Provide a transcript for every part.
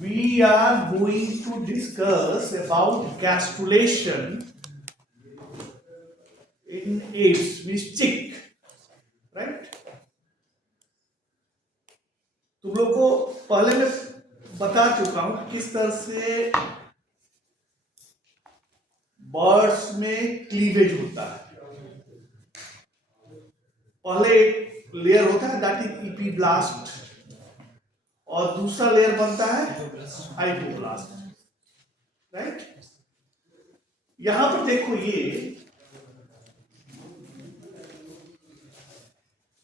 we are going to discuss about gastrulation in AIDS, means chick, right? तुम लोग को पहले मैं बता चुका हूं किस तरह से बर्ड्स में क्लीवेज होता है। पहले एक लेयर होता है दैट इज इपीब्लास्ट और दूसरा लेयर बनता है हाइपोब्लास्ट, राइट? यहां पर देखो ये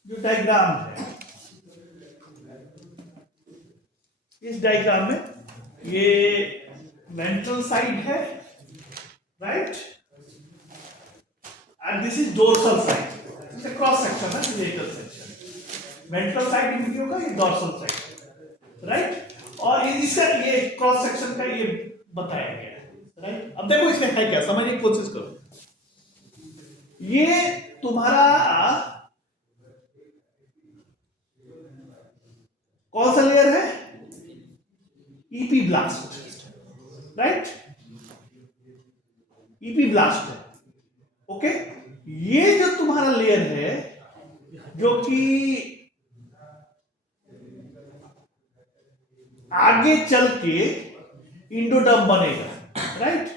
जो डायग्राम है, इस डायग्राम में ये वेंट्रल साइड है, right? And this is dorsal side, it's cross section है, लेटरल सेक्शन। वेंट्रल साइड इनकी होगा, ये डोर्सल साइड, राइट? और इसका ये क्रॉस सेक्शन का ये बताया गया है, राइट? अब देखो इसमें है क्या, समझने की कोशिश करो। ये तुम्हारा कौन सा लेयर है? Epiblast, right? इपीब्लास्ट है, ओके? ये जो तुम्हारा लेयर है जो कि आगे चल के इंडोडर्म बनेगा, राइट?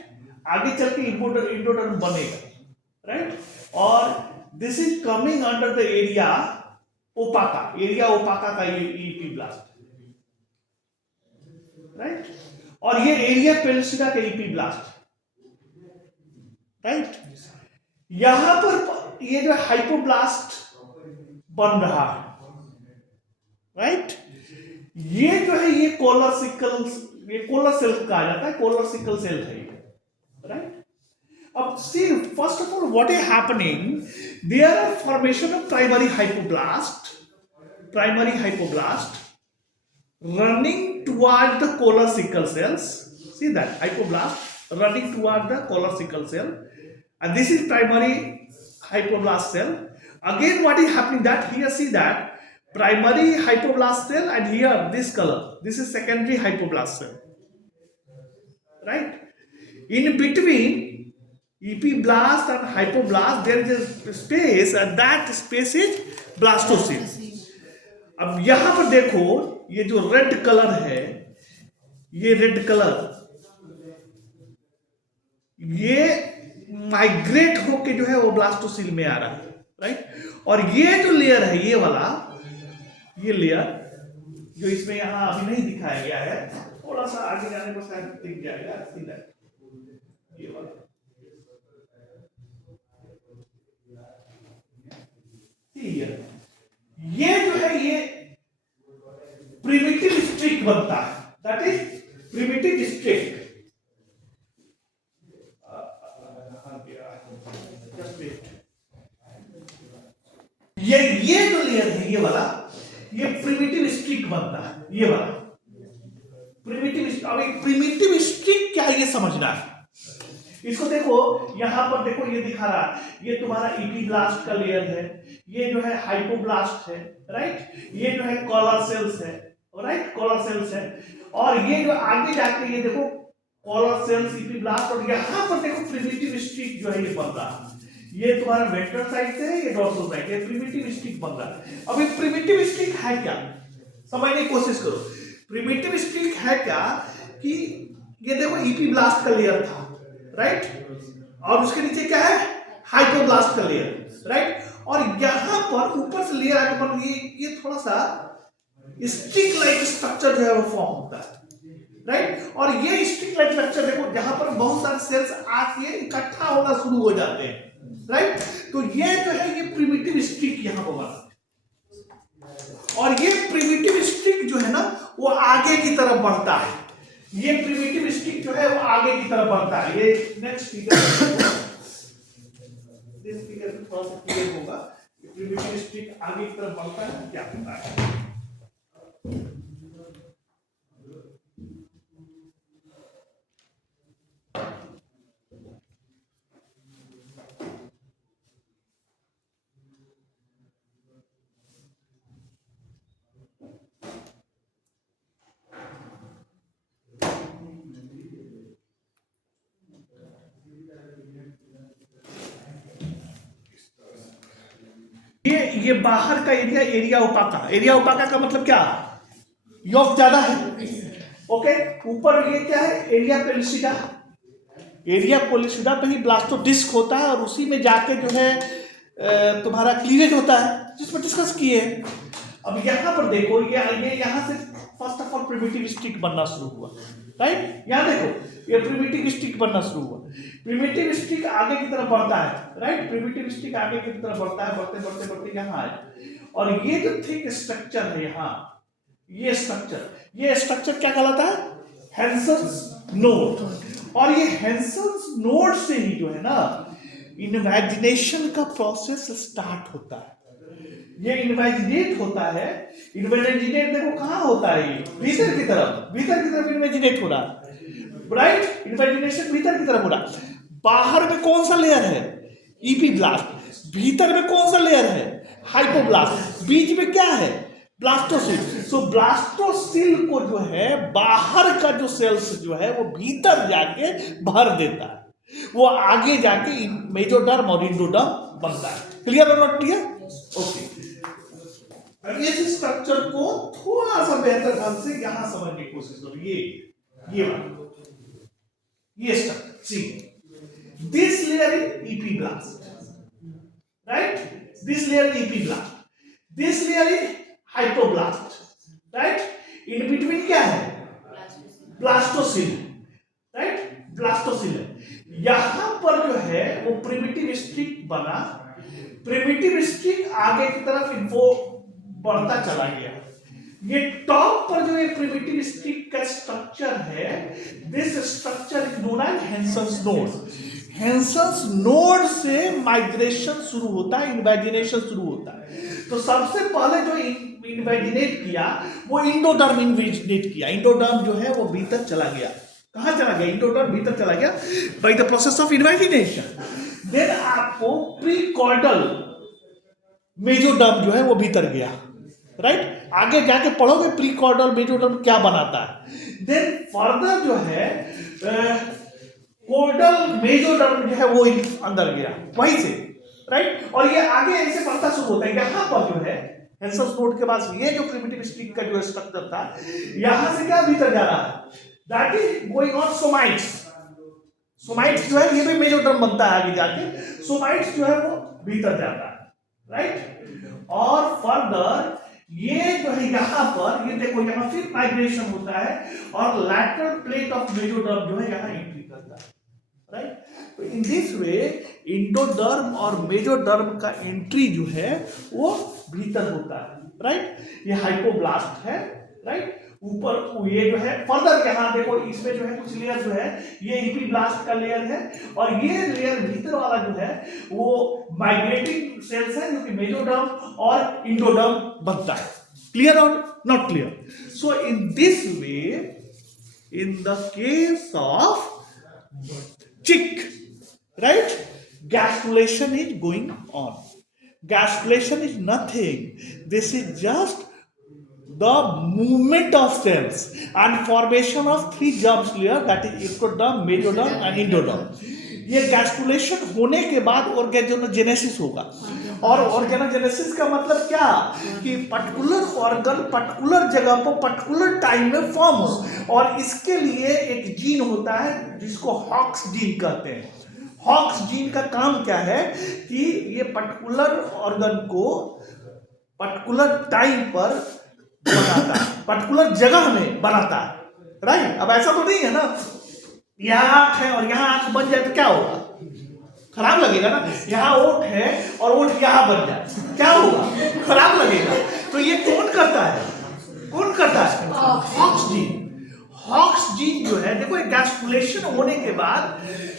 आगे चल के इंडोडर्म बनेगा, राइट? और this is coming under the area opaca का ये इपीब्लास्ट, राइट? और ये एरिया पेल्सिडा का इपीब्लास्ट, राइट? यहां पर ये जो हाइपोब्लास्ट बन रहा है, राइट? ये जो है ये कोलर सेल कहा जाता है, कोलर सिकल सेल है, राइट? अब see first of all what is happening, there are formation of primary hypoblast running toward the collar sickle cells. See that hypoblast running toward the collar sickle cell, and this is primary hypoblast cell. Again, what is happening that here, see that primary hypoblast cell, and here this color, this is secondary hypoblast cell, right? In between epiblast and hypoblast there is a space, and that space is blastocele. अब यहां पर देखो ये जो red colour है, ये red colour ये migrate होके जो है वो ब्लास्टोसील में आ रहा है, राइट? और ये जो लेयर है, ये वाला, ये लेयर जो इसमें यहां अभी नहीं दिखाया गया है, थोड़ा सा आगे जाने पर शायद दिख जाएगा, सीधा ये वाला, ये जो है ये प्रिमिटिव स्ट्रिक बनता है, दैट इज प्रिमिटिव स्ट्रिक। ये जो लेयर है, ये वाला, ये प्रिमिटिव स्ट्रिक बनता है, ये वाला प्रिमिटिव। अब एक प्रिमिटिव स्ट्रिक क्या है ये समझना है। इसको देखो, यहां पर देखो ये दिखा रहा है, ये तुम्हारा इपीब्लास्ट का लेयर है, ये जो है हाइपोब्लास्ट है, राइट? ये जो है कॉलर सेल्स है, राइट? कॉलर सेल्स है, और ये जो आगे जाके ये देखो कॉलर सेल्स, इपीब्लास्ट, और यहां पर देखो प्रिमिटिव स्ट्रिक जो है ये बन रहा है। ये तुम्हारा वेंट्रल साइड से है, ये डोर्सल साइड, ये प्रिमिटिव स्ट्रिक बन रहा है। अब ये प्रिमिटिव स्ट्रिक है क्या, समझने की कोशिश करो। प्रिमिटिव स्ट्रिक है क्या कि ये देखो इपीब्लास्ट का लेयर था, राइट? और उसके नीचे क्या है? हाइपोब्लास्ट का लेयर, राइट? और यहां पर ऊपर से लेयर आगे पर ये थोड़ा सा स्टिक लाइक स्ट्रक्चर जो है वो फॉर्म होता है, राइट? और ये स्टिक लाइक स्ट्रक्चर देखो, जहां पर बहुत सारे सेल्स आके इकट्ठा होना शुरू हो जाते हैं, राइट? तो ये जो है ये प्रिमिटिव स्टिक यहां पर बना, और ये प्रिमिटिव स्टिक जो है ना वो आगे की तरफ बढ़ता है। ये प्रिमिटिव स्टिक जो है वो आगे की तरफ बढ़ता है। ये नेक्स्ट फिगर, इस फिगर में थोड़ा सा क्लियर होगा, प्रिमिटिव स्टिक आगे की तरफ बढ़ता है, क्या होता है। ये बाहर का एरिया, एरिया ओपाका का मतलब क्या, यॉक ज्यादा है, ओके। ऊपर ये क्या है, एरिया पेलिसिडा पे ही ब्लास्टोडिस्क होता है और उसी में जाके जो है तुम्हारा क्लीवेज होता है, जिसमें डिस्कस किए। अब यहाँ पर देखो ये यहाँ से first of all primitive stick बनना शुरू हुआ, राइट। यहाँ देखो ये प्रिमिटिव स्टिक बनना शुरू हुआ, प्रिमिटिव स्टिक आगे की तरफ बढ़ता है, राइट। प्रिमिटिव स्टिक आगे की तरफ बढ़ता है, बढ़ते यहाँ आए, और ये जो थिक स्ट्रक्चर है यहाँ, ये स्ट्रक्चर क्या कहलाता है, हेंसन्स नोड। और ये हेंसन्स नोड से ही जो है ना इन्वेजिनेशन का प्रोसेस स्टार्ट होता है। ये इन्वेजिनेट होता है, इन्वेजिनेट देखो कहाँ होता है, ये भीतर की तरफ इन्वेजिनेट हो रहा है, राइट। इन्वेजिनेशन भीतर की तरफ हो रहा है। बाहर में कौन सा लेयर है, इपीब्लास्ट, भीतर में कौन सा लेयर है, हाइपोब्लास्ट, बीच में क्या है, ब्लास्टोसिल। सो ब्लास्टोसिल को जो है बाहर का जो सेल्स जो है वो भीतर जाके भर देता है, वो आगे जाके मेजोडर्म और इंडोडर्म बनता है। क्लियर और नॉट क्लियर, ओके। इस स्ट्रक्चर को थोड़ा सा बेहतर ढंग से यहां समझने की कोशिश करो। ये structure, see this layer is epiblast, right, this layer is epiblast, this layer is hypoblast, right. In between क्या है, ब्लास्टोसिल, राइट, ब्लास्टोसिल। यहां पर जो है वो प्रिमिटिव स्टिक बना, प्रिमिटिव स्टिक आगे की तरफ इन्फो बढ़ता चला गया। ये टॉप पर जो ये प्रिमिटिव स्टिक का स्ट्रक्चर है, this structure is known as Hensen's node. Hensen's node से माइग्रेशन शुरू होता है, इन्वेजिनेशन शुरू होता है। तो सबसे पहले जो इन्वेजिनेट किया वो इंडोडर्म इन्वेजिनेट किया। इंडोडर्म जो है वो भीतर चला गया, कहां चला गया, इंडोडर्म भीतर चला गया by the process of invagination. Then आपको प्रीकॉर्डल मेजोडर्म जो है वो भीतर गया, राइट। आगे जाके पढ़ोगे प्रीकॉर्डल मेजोडर्म क्या बनाता है। देन फर्दर जो है कॉर्डल मेजोडर्म जो है वो अंदर गया वहीं से, राइट। और ये आगे ऐसे बढ़ता शुरू होता है। यहां पर जो है हेंसन्स नोड के पास ये जो प्रिमिटिव स्टिक का जो स्ट्रक्चर था, यहां से क्या भीतर जा रहा है, that is going on somites. Somites जो है ये भी मेजोडर्म बनता है आगे जाके, सोमाइट्स जो है वो भीतर जाता है, राइट। और फर्दर ये जो है यहाँ पर ये देखो, यहाँ फिर माइग्रेशन होता है और लैटरल प्लेट ऑफ मेजोडर्म जो है यहाँ एंट्री करता है, राइट। तो इन दिस वे इंडोडर्म और मेजोडर्म का एंट्री जो है वो भीतर होता है, राइट। ये हाइपोब्लास्ट है, राइट। ऊपर ये जो है फर्दर यहाँ देखो, इसमें जो है कुछ लेयर जो है ये इपीब्लास्ट का लेयर है, और ये लेयर भीतर वाला जो है वो माइग्रेटिंग सेल्स है जो कि मेजोडर्म और इंडोडर्म बनता है। क्लियर और not clear? So in this way, in the case of chick, right, gastrulation is going on. Gastrulation is nothing, this is just the movement of cells and formation of three germ layers, that is ectoderm, mesoderm and endoderm. ये gastrulation होने के बाद organogenesis होगा। और organogenesis का मतलब क्या, कि पर्टिकुलर ऑर्गन पर्टिकुलर जगह पर पर्टिकुलर टाइम में फॉर्म हो, और इसके लिए एक जीन होता है जिसको हॉक्स जीन कहते हैं। हॉक्स जीन का काम क्या है कि ये पर्टिकुलर ऑर्गन को पर्टिकुलर टाइम पर बनाता है, पर्टिकुलर जगह में बनाता है, राइट। अब ऐसा तो नहीं है ना, यहाँ आंख है और यहाँ आंख बन जाए तो क्या होगा, खराब लगेगा ना। यहाँ ओठ है और ओठ यहाँ बन जाए, क्या होगा, खराब लगेगा। तो ये कौन करता है, हॉक्स जीन। हॉक्स जीन जो है देखो, गैस्ट्रुलेशन होने के बाद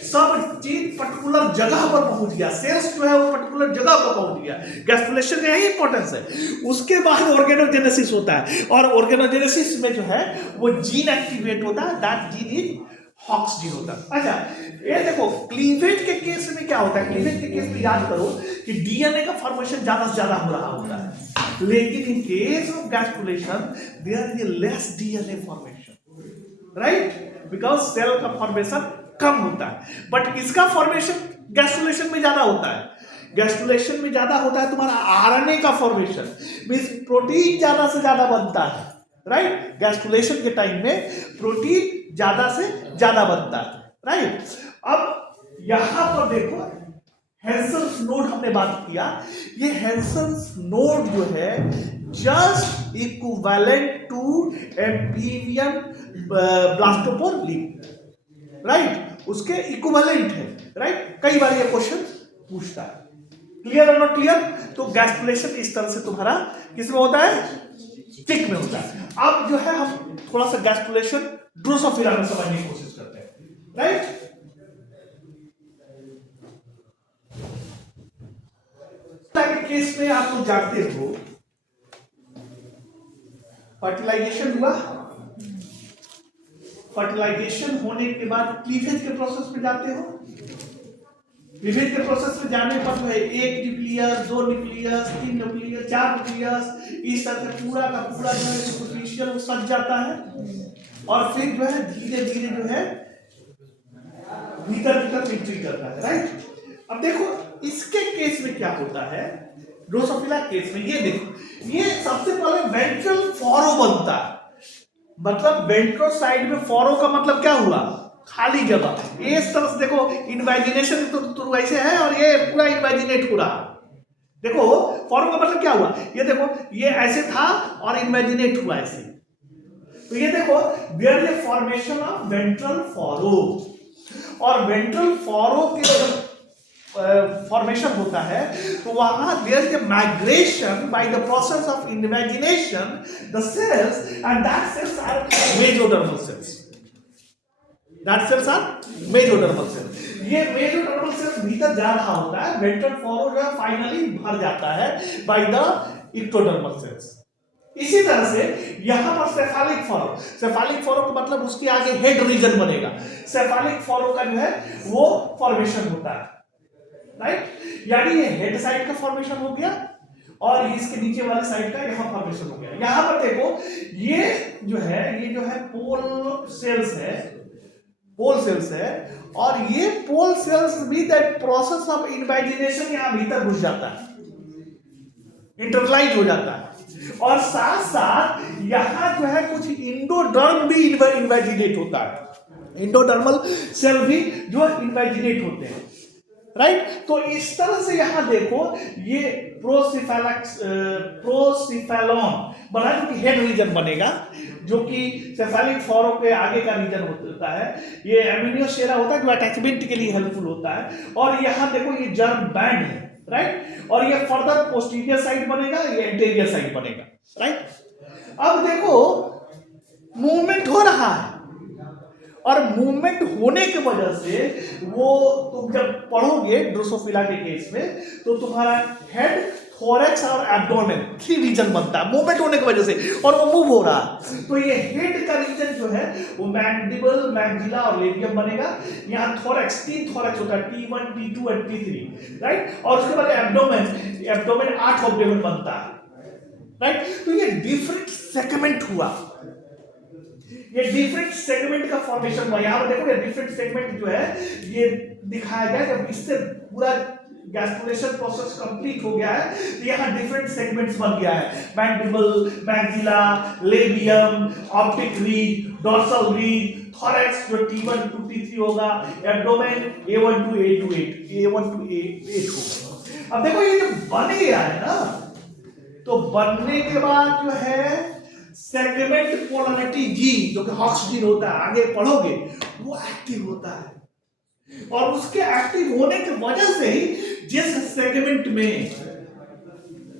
सब चीज पर्टिकुलर जगह पर पहुंच गया, सेल्स जो है वो पर्टिकुलर जगह पर पहुंच गया। गैस्ट्रुलेशन का यही इंपॉर्टेंस है। उसके बाद ऑर्गेनोजेनेसिस होता है, और ऑर्गेनोजेनेसिस में जो है वो जीन एक्टिवेट होता है, that gene is Hox gene होता है। अच्छा, ये देखो क्लीवेज के केस में क्या होता है, क्लीवेज के केस में याद करो कि डीएनए का फॉर्मेशन ज्यादा से ज्यादा हो रहा होता है, लेकिन in case of gastrulation there is less DNA formation, right, because cell का फॉर्मेशन कम होता है। बट इसका फॉर्मेशन गैस्ट्रुलेशन में ज्यादा होता है, गैस्ट्रुलेशन में ज्यादा होता है तुम्हारा आरएनए का फॉर्मेशन, मींस प्रोटीन ज्यादा से ज्यादा बनता है, राइट। गैस्ट्रुलेशन के टाइम में प्रोटीन ज्यादा से ज्यादा बनता है, राइट। अब यहां पर देखो हेंसन्स नोड हमने बात किया, ये हेंसन्स नोड जो है just equivalent to amphibian blastopore leaf, right, उसके इक्विवेलेंट है, राइट। कई बार ये क्वेश्चन पूछता है, क्लियर और नॉट क्लियर। तो गैस्ट्रुलेशन इस तरह से तुम्हारा किसमें होता है, स्टिक में होता है। अब जो है हम थोड़ा सा गैस्ट्रुलेशन ड्रोसोफिला में समझने की कोशिश करते हैं, राइट। के केस में आप लोग जानते हो फर्टिलाइजेशन हुआ, फर्टिलाइजेशन होने के बाद क्लीवेज के प्रोसेस में जाते हो, क्लीवेज के प्रोसेस में जाने पर जो है 1 न्यूक्लियस, 2 न्यूक्लियस, 3 न्यूक्लियस, 4 न्यूक्लियस, इस तरह से पूरा का पूरा जो है सुपरफिशियल सज जाता है और फिर जो है धीरे धीरे जो है भीतर भीतर एंट्री करता है, राइट। अब देखो इसके केस में क्या होता है, ड्रोसोफिला केस में ये देखो, ये सबसे पहले वेंट्रल फॉरो बनता है, मतलब वेंट्रो साइड में फॉरो का मतलब क्या हुआ, खाली जगह। इस तरह से देखो इन्वेजिनेशन तो ऐसे है और ये पूरा इन्वेजिनेट हो रहा, देखो फॉरो का मतलब क्या हुआ, ये देखो ये ऐसे था और इन्वेजिनेट हुआ ऐसे। तो ये देखो there is formation of ventral furrow, और वेंट्रल फॉरो के फॉर्मेशन होता है तो वहां there is migration by the process of invagination the cells, and that cells are mesodermal cells, that cells are mesodermal cells. ये मेसोडर्मल सेल्स भीतर जा रहा होता है, वेंट्रल फॉरो जो है फाइनली भर जाता है बाय द इक्टोडर्मल सेल्स। इसी तरह से यहां पर सेफालिक फॉरो, सेफालिक फॉरो का मतलब उसके आगे हेड रीजन बनेगा, सेफालिक फॉरो का जो है वो फॉर्मेशन होता है, राइट। यानी ये हेड साइड का फॉर्मेशन हो गया और इसके नीचे वाले साइड का यहां फॉर्मेशन हो गया। यहां पर देखो ये जो है पोल सेल्स है, पोल सेल्स है, और ये पोल सेल्स भी दैट प्रोसेस ऑफ इन्वेजिनेशन यहां भीतर घुस जाता है, इंटरलाइज हो जाता है, और साथ साथ यहां जो है कुछ इंडोडर्म भी इन्वेजिनेट होता है, इंडोडर्मल सेल भी जो इन्वेजिनेट होते हैं, राइट। तो इस तरह से यहां देखो ये प्रोसिफेलॉन बना जो कि हेड रीजन बनेगा, जो कि सेफालिक फॉरो के आगे का रीजन होता है। ये एमिनियोसेरा होता है जो अटैचमेंट के लिए हेल्पफुल होता है, और यहां देखो ये जर्म बैंड है, राइट, और ये फर्दर पोस्टीरियर साइड बनेगा, ये एंटीरियर साइड बनेगा, राइट। अब देखो मूवमेंट हो रहा है, और मूवमेंट होने की वजह से वो तुम जब पढ़ोगे ड्रोसोफिला के केस में तो तुम्हारा हेड, थोरैक्स और एब्डोमेन 3 रीजन बनता है मूवमेंट होने की वजह से, और वो मूव हो रहा है। तो ये हेड का रीजन जो है वो मैंडिबल, मैक्सिला और लेबियम बनेगा। यहाँ थोरैक्स 3 थोरैक्स होता है, T1, T2 और T3, राइट। और उसके बाद एब्डोमेन 8 एब्डोमेन बनता है, राइट। तो ये डिफरेंट सेगमेंट हुआ, ये डिफरेंट सेगमेंट का फॉर्मेशन हुआ। यहां पर देखो ये डिफरेंट सेगमेंट जो है ये दिखाया गया, जब इससे पूरा गैस्ट्रुलेशन प्रोसेस कंप्लीट हो गया है तो यहां डिफरेंट सेगमेंट्स बन गया है, mandible, maxilla, labium, optic ridge, dorsal ridge, thorax जो T1 to T3 होगा, abdomen A1 to A1 to A8 होगा। अब देखो ये जो बन गया है ना, तो बनने के बाद जो है सेगमेंट पोलैरिटी जी जो कि हॉक्स जीन होता है, आगे पढ़ोगे, वो एक्टिव होता है, और उसके एक्टिव होने की वजह से ही जिस सेगमेंट में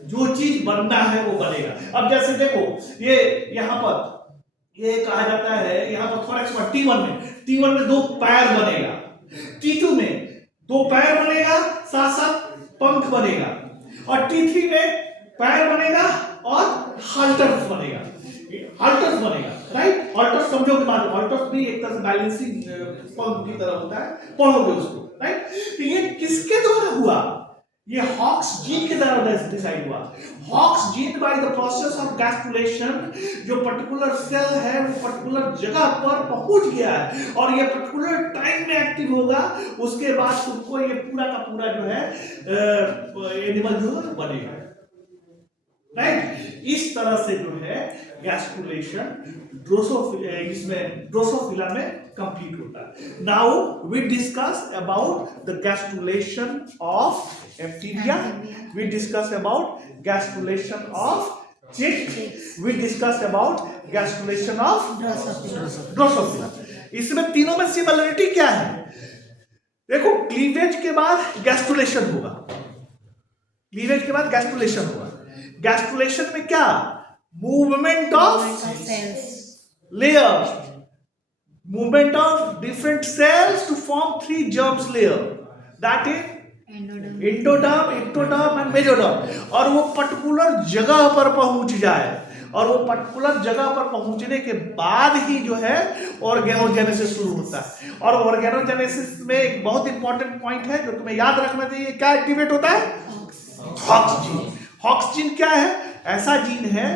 जो चीज बनना है वो बनेगा। अब जैसे देखो ये यहां पर ये कहा जाता है, यहां पर थोड़ा सा T1 में 2 पैर बनेगा, T2 में 2 पैर बनेगा, साथ साथ पंख बनेगा, और T3 में पैर बनेगा और हाल्टर्स बनेगा, राइट। ऑल्टर्स समझो के बाद, ऑल्टर्स भी एक तरह से बैलेंसिंग पंख की तरह होता है, पढ़ोगे उसको, राइट। तो ये किसके द्वारा हुआ, ये हॉक्स जीन के द्वारा डिसाइड हुआ। Hox gene by the process of gastrulation, जो पर्टिकुलर सेल है वो पर्टिकुलर जगह पर पहुंच गया है और ये पर्टिकुलर टाइम में एक्टिव होगा, उसके बाद तुमको ये पूरा का पूरा जो है एनिमल जो है बनेगा, राइट। इस तरह से जो है गैस्ट्रुलेशन ड्रोसोफिला में कंप्लीट होता है। Now we discuss about the gastrulation of amphibia, we discuss about gastrulation of chick, we discuss about gastrulation of Drosophila. इसमें तीनों में सिमिलरिटी क्या है? देखो, क्लीवेज के बाद गैस्ट्रुलेशन होगा, क्लीवेज के बाद गैस्ट्रुलेशन होगा। गैस्ट्रुलेशन में क्या? Movement of layers, movement of different cells to form 3 germs layer, that is endoderm, ectoderm and mesoderm। और वो पर्टिकुलर जगह पर पहुंच जाए और वो पर्टिकुलर जगह पर पहुंचने के बाद ही जो है ऑर्गेनोजेनेसिस शुरू होता है। और ऑर्गेनोजेनेसिस में एक बहुत इंपॉर्टेंट पॉइंट है जो तुम्हें याद रखना चाहिए, क्या एक्टिवेट होता है? Hawks gene. हॉक्स जीन क्या है? ऐसा जीन है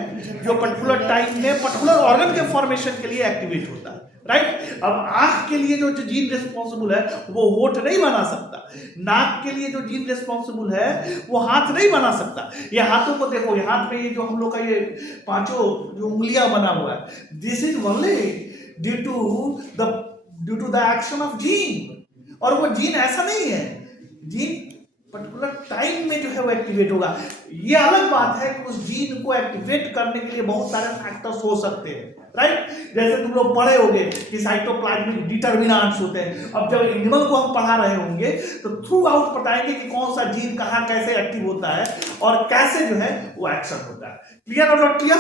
जो पर्टिकुलर टाइम में पर्टिकुलर ऑर्गन के फॉर्मेशन के लिए एक्टिवेट होता है, राइट। अब आंख के लिए जो जीन रिस्पॉन्सिबल है वो होठ नहीं बना सकता, नाक के लिए जो जीन रिस्पॉन्सिबल है वो हाथ नहीं बना सकता। ये हाथों को देखो, ये हाथ में ये जो हम लोग का ये पांचों जो उंगलियां बना हुआ है, this is only due to the action of gene. और वो जीन ऐसा नहीं है, जीन पर्टिकुलर टाइम में जो है वो एक्टिवेट होगा। ये अलग बात है कि उस जीन को एक्टिवेट करने के लिए बहुत सारे फैक्टर्स हो सकते हैं, राइट। जैसे तुम लोग पढ़े होंगे कि साइटोप्लाज्मिक डिटर्मिनेंट्स होते हैं। अब जब एनिमल को हम पढ़ा रहे होंगे तो थ्रू आउट बताएंगे कि कौन सा जीन कहाँ कैसे एक्टिव होता है और कैसे जो है वो एक्शन होता है। क्लियर और नॉट क्लियर?